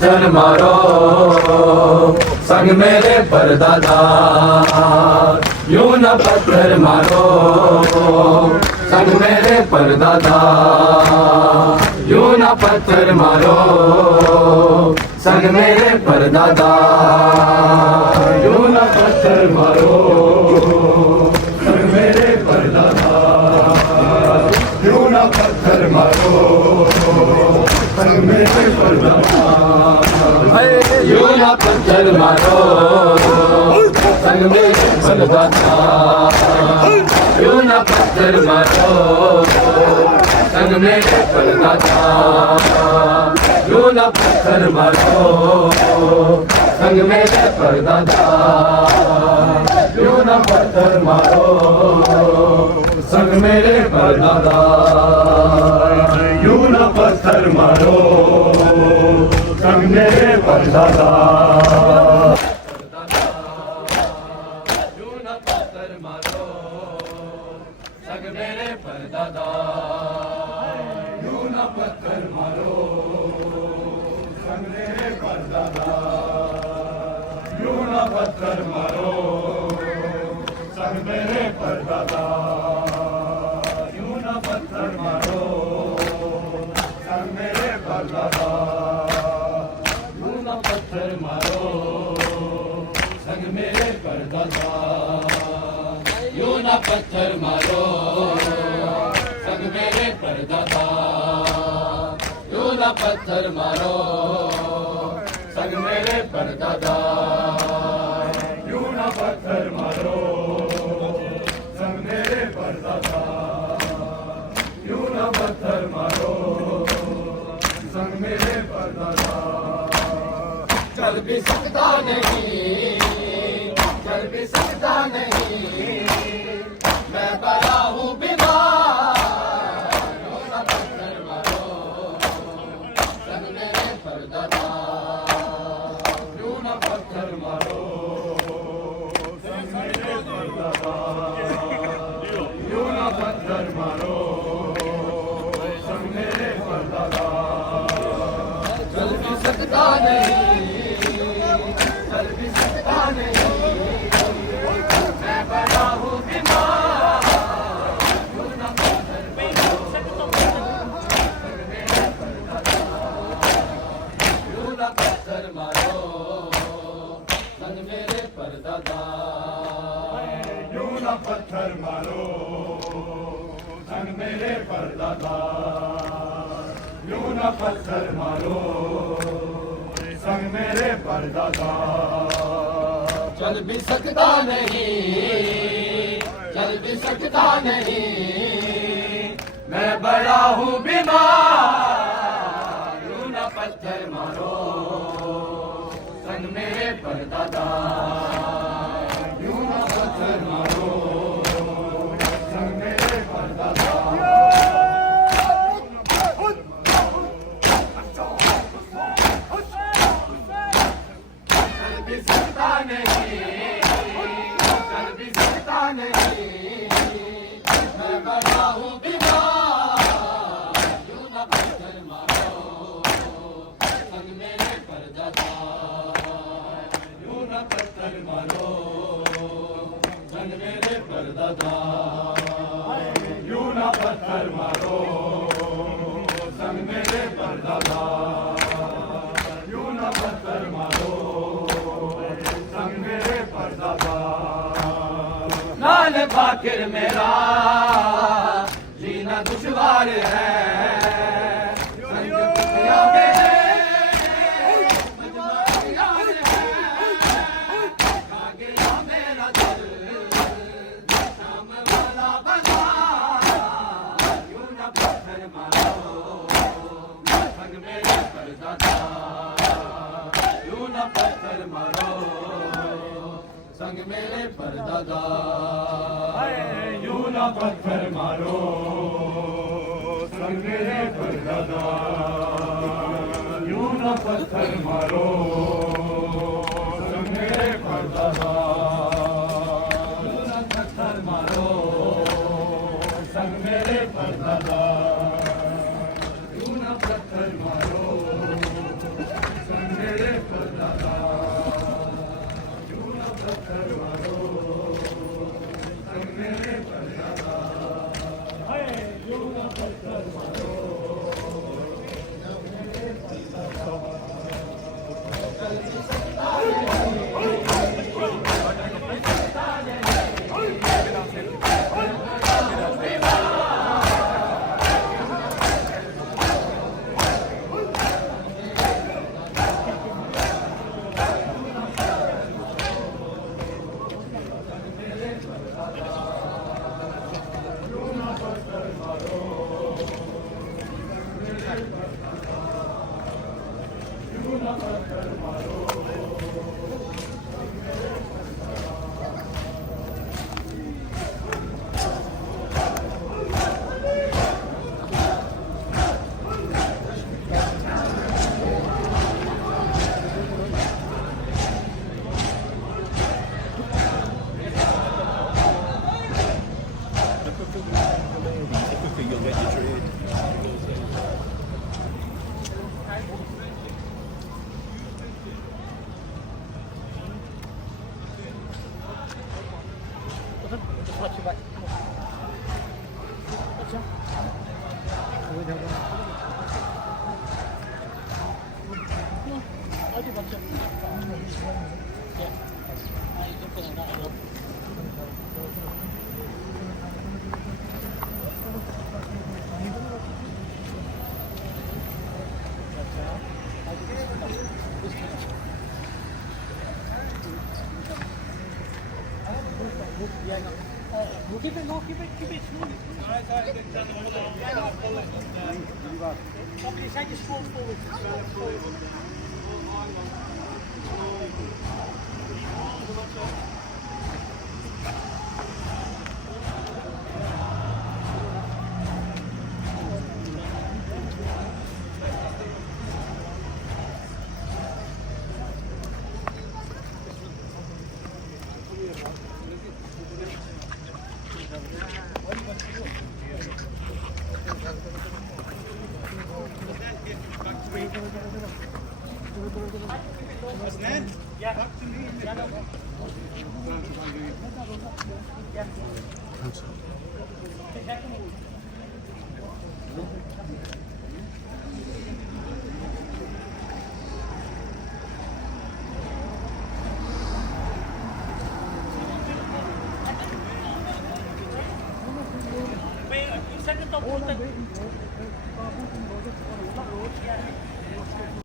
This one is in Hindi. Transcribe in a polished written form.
पत्थर मारो संग मेरे परदादार, यूं न पत्थर मारो संग मेरे परदादार, यूं न पत्थर मारो संग मेरे परदादार, यूं न पत्थर मारो संग मेरे परदादार, यूं न पत्थर मारो संग मेरे परदादार, यूं न पत्थर मारो संग मेरे परदादार, यूं न पत्थर मारो संग मेरे परदादार, यूं न पत्थर मारो संग मेरे परदादार, यूं न पत्थर मारो संग मेरे परदादार, यूं न पत्थर मारो संग मेरे परदादार, यूं न पत्थर मारो संग मेरे परदादार, यूं न पत्थर मारो संग मेरे परदादार, यूं न पत्थर मारो संग मेरे परदादार, यूं न पत्थर मारो संग मेरे परदादार, यूं न पत्थर मारो संग मेरे परदादार, यूं न पत्थर मारो संग मेरे परदादार, यूं न पत्थर मारो संग मेरे परदादार, यूं न पत्थर मारो संग मेरे परदादार, यूं न पत्थर मारो संग मेरे परदादार, चल भी सकता नहीं, चल भी सकता नहीं, मैं बड़ा हूँ बीमार, यूं न पत्थर मारो संग मेरे परदादार, यूं न पत्थर मारो संग मेरे परदादार, यूं न पत्थर मारो संग मेरे परदादार, चल भी सकता नहीं, चल भी सकता नहीं, मैं बड़ा हूँ बीमार, यूं न पत्थर मारो संग मेरे परदादार, यूं न पत्थर मारो संग मेरे परदादार, यूं न पत्थर मारो संग मेरे परदादार, यूं न पत्थर मारो संग मेरे परदादार, चल भी सकता नहीं, चल भी सकता नहीं, मैं बड़ा हूँ बीमार, यूं न पत्थर मारो संग मेरे परदादार, यूं न पत्थर मारो संग मेरे परदादार, चल भी सकता नहीं, चल भी सकता नहीं, मैं बड़ा हूँ बीमार, यूं न पत्थर मारो संग मेरे परदादार, यूं न पत्थर मारो संग मेरे परदादार, यूं न पत्थर मारो संग मेरे परदादार, यूं न पत्थर मारो संग मेरे परदादार, लाल फाकिर मेरा जीना दुश्वार है, संग दुनिया में मजबूरियां हैं, आ गया मेरा दिल शाम वाला बना, यूं न पत्थर मारो संग मेरे परदादार, यूं न पत्थर मारो संग मेरे परदादार, यूं न पत्थर मारो संग मेरे परदादार, यूं न पत्थर मारो संग मेरे परदादार, यूं न पत्थर मारो संग मेरे परदादार, यूं न पत्थर मारो संग Keep it low, keep it smooth. Okay, take your stroke forward. Thanks.